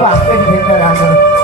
ฝากเป็นเพลงกระดาน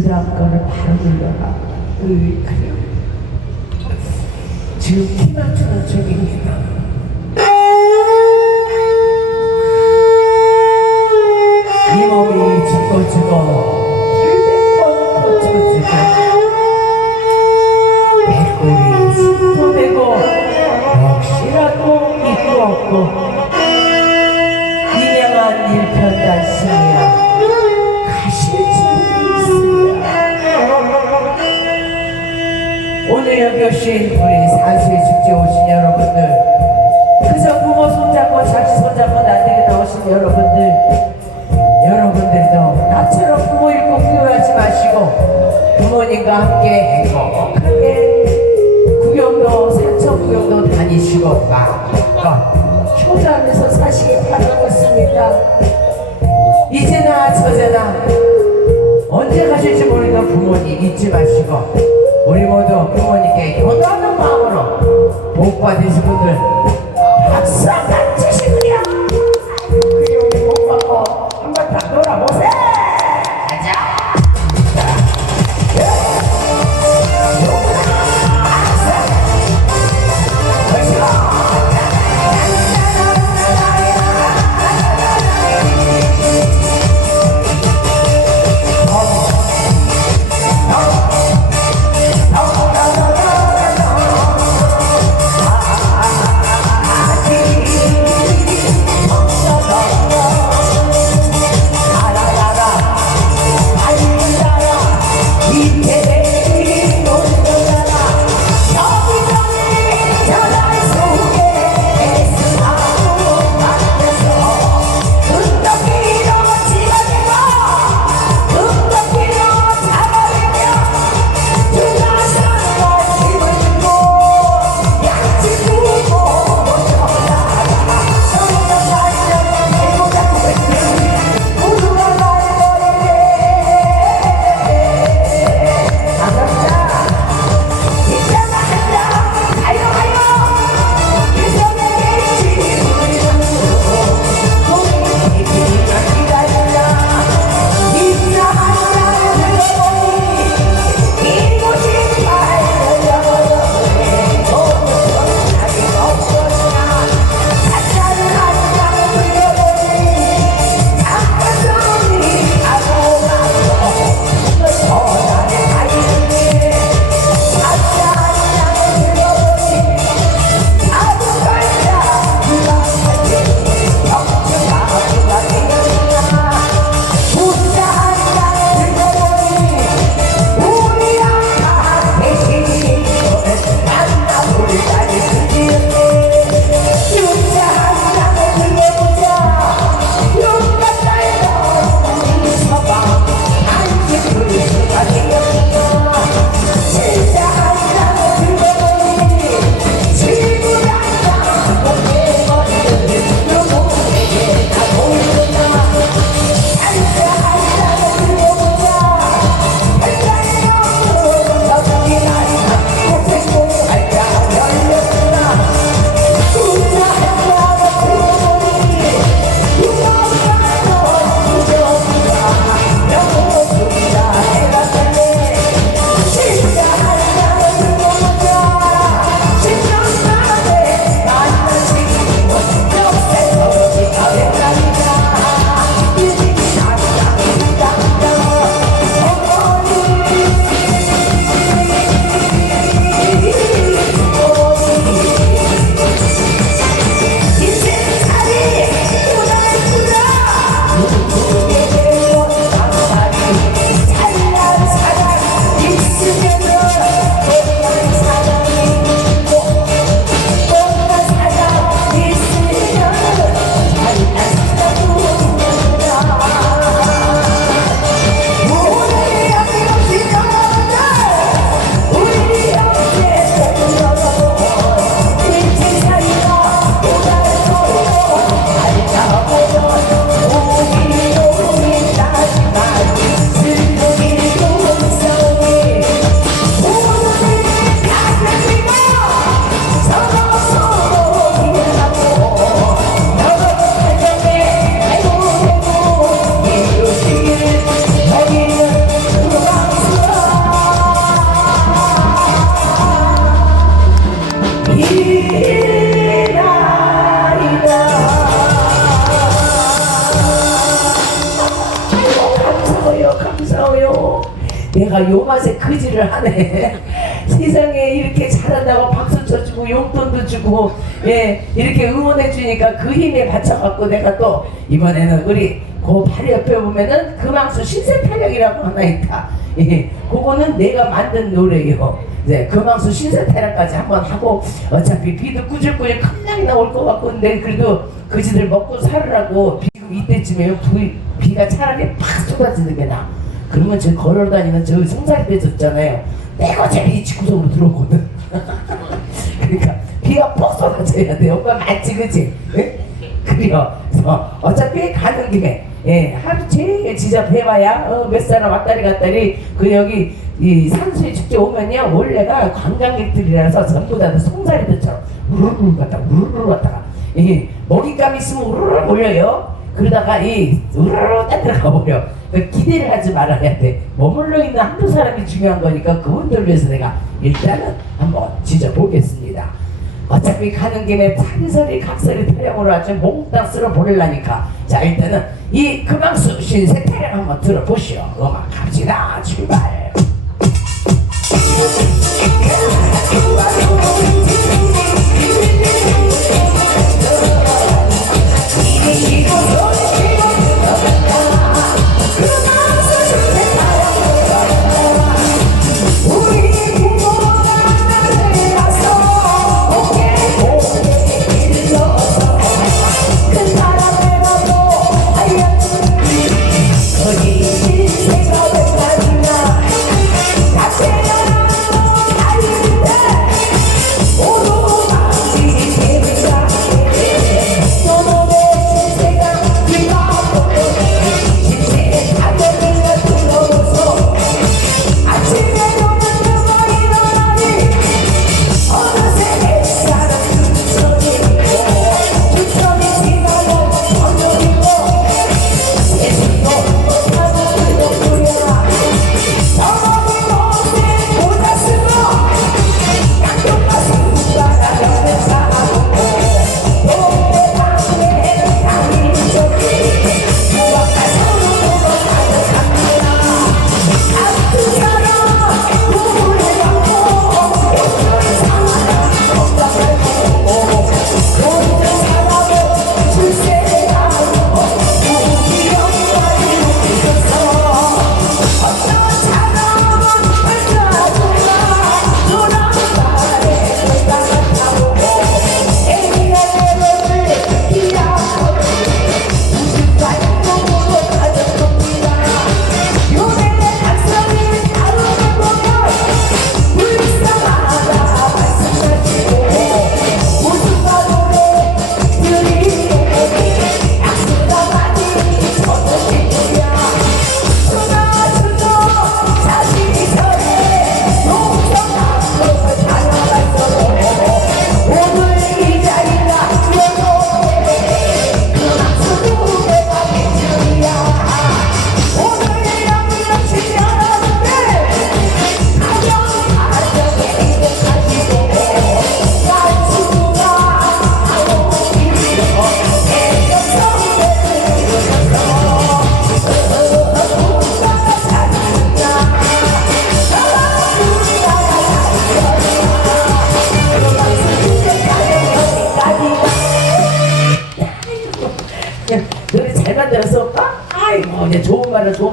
그 다음 거를 바로 눌러라. 으이, 그래요. 지금 키 맞추는 중입니다. 이 몸이 죽고 죽어 이 뿌리도 없고, 균형한 일편단심이야 가실지 오늘 여기 오신 우리 산수의 축제 오신 여러분들 그저 부모 손잡고 자식 손잡고 나들이 나오신 여러분들 여러분들도 나처럼 부모 잃고 후회하지 마시고 부모님과 함께 행복하게 구경도 산천 구경도 다니시고 마음껏 효도하면서 사시길 바라겠습니다. 이제나 저제나 언제 가실지 모르는 부모님 잊지 마시고 우리 모두 부모님께 효도하는 마음으로 복 받으신 분들 박수 한번 그지를 하네. 세상에 이렇게 잘한다고 박수 쳐주고 용돈도 주고 예 이렇게 응원해 주니까 그 힘에 받쳐갖고 내가 또 이번에는 우리 그 바로 옆에 보면은 금왕수 신세타령이라고 하나 있다. 예 그거는 내가 만든 노래예요. 네 금왕수 신세타령까지 한번 하고 어차피 비도 꾸질꾸질 겁나게 나올 것 같고 근데 그래도 그지들 먹고 살으라고 지금 이때쯤에 비, 비가 차라리 팍 쏟아지는 게 나. 그러면 저 걸어다니는 저 성살이 되졌잖아요. 내가 제일 이 집구석으로 들어오거든. 그러니까 비가 퍽 쏟아져야 돼. 오빠 맞지 그지? 예? 그래요. 그래서 어차피 가는 김에 예, 하루 진짜 배봐야 어, 몇 사람 왔다리 갔다리 그 여기 이 산수의 축제 오면요 원래가 관광객들이라서 전부 다 송사리들처럼 우르르 갔다가 우르르 갔다가 이 먹잇감 있으면 우르르 몰려요. 그러다가 이 우르르 딴데가 버려. 그러니까 기대를 하지 말아야 돼. 머물러 있는 한두 사람이 중요한 거니까 그분들 위해서 내가 일단은 한번 진짜 보겠습니다. 어차피 가는 김에 탄설이 각설이 타령으로 아주 몽땅 쓸어 보내려니까 자 일단은 이 금왕수 신세 타령 한번 들어보시오. 음악 갑시다. 출발.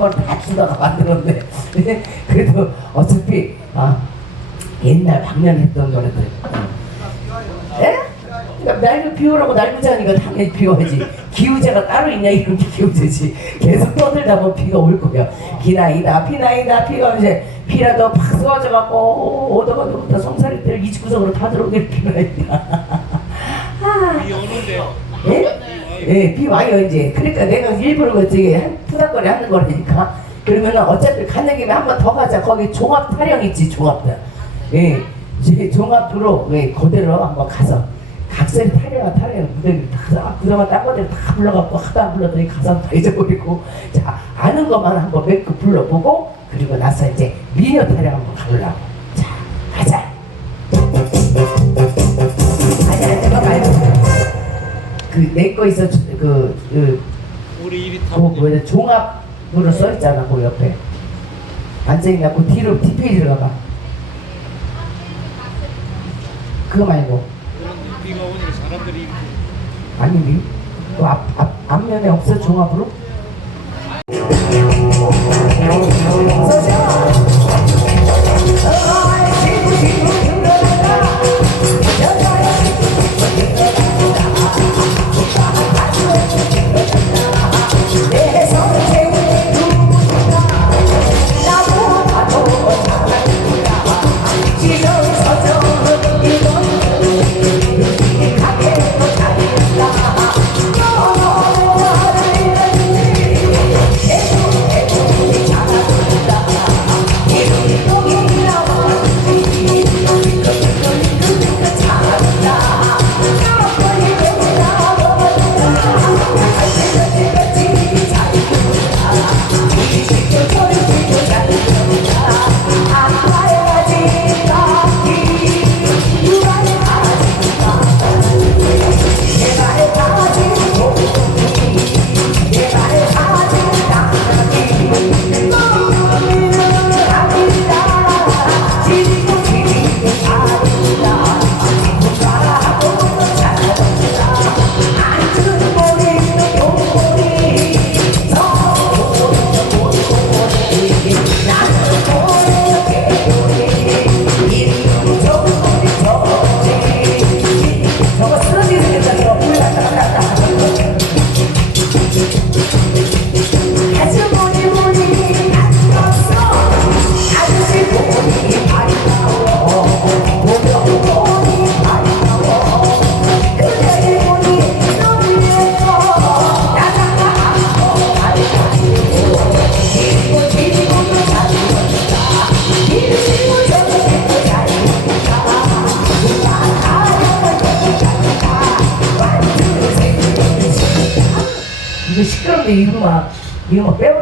말을 다 주다가 만들었네 그래도 어차피 아, 옛날 방면 했던 노래들 에? 그러니까 비우라고 날 부자니까 당연히 비워야지 기우제가 따로 있냐 이런 게 기우제지 계속 떠들다 보면 비가 올 거야 비나이다 비나이다 비가 이제 비라도 팍 쏟아져 갖고 오더가도부터 송사리들 이 집구석으로 다 들어오길 비나이다 아. 비 오는데요. 예? 예, 비 와요 이제. 그러니까 내가 일부러 그 저기 한 푸닥거리 하는 거라니까. 그러면은 어차피 가는 김에 한 번 더 가자. 거기 종합 타령 있지 종합들. 예, 이제 종합으로 왜 그대로 한번 가서 각설이 타령아 타령 무대를 다 가서 아, 그동안 딴 것들 다 불러갖고 하다 안 불러더니 가사 다 잊어버리고 자 아는 것만 한번 몇개 불러보고 그리고 나서 이제 미녀 타령 한번 가보려고. 그내 거 있어 그, 그 우리 입이 그거 뭐냐 종합으로 써 있잖아 그 옆에. 있나 그 뒤로 뒷 페이지로 가봐. 그거 말고. 그런데 비가 오니까 사람들이 아니 또앞 앞, 앞면에 없어 종합으로? 저거 완투